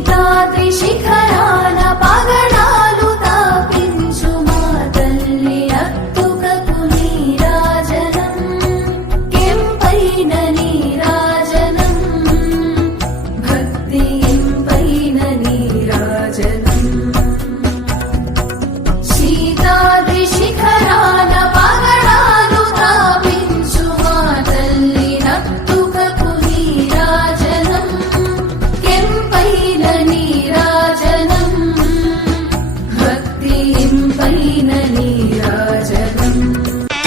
శీతాద్రిశిఖరాన పగడాలు తాపించు మా తల్లి అత్తుకకు నీరాజనం కెంపైన నీరాజనం భక్తి ఎంపైన నీరాజనం శీతాద్రిశిఖరాన పగడాలు తాపించు మా తల్లి అత్తుకకు నీరాజనం కెంపైన నీరాజనం భక్తి ఎంపైన నీరాజనం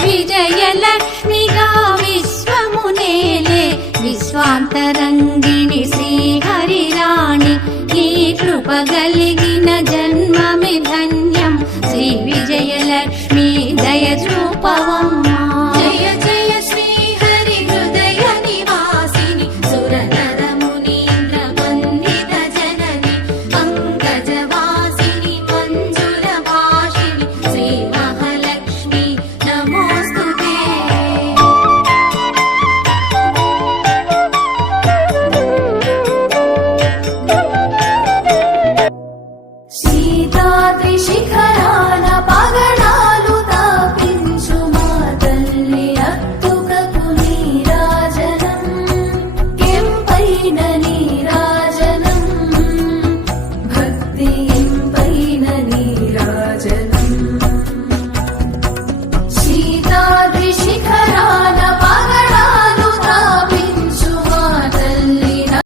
విజయలక్ష్మిగా విశ్వమునేలే విశ్వాంతరంగిణి శ్రీహరిరాణి నీ కృప కలిగిన జన్మమి ధన్యం శ్రీ విజయలక్ష్మి దయ చూపవమ్మా జయ జయ శ్రీహరి హృదయ నివాసిని సురనర మునీంద్ర వందిత జనని పంకజవాసిని మంజుల భాషిని శ్రీ మహాలక్ష్మి నమోస్తుతే శీతాద్రిశిఖరాన పగడాలు తాపించు మా తల్లి అత్తుకకు నీరాజనం కెంపైన నీరాజనం భక్తి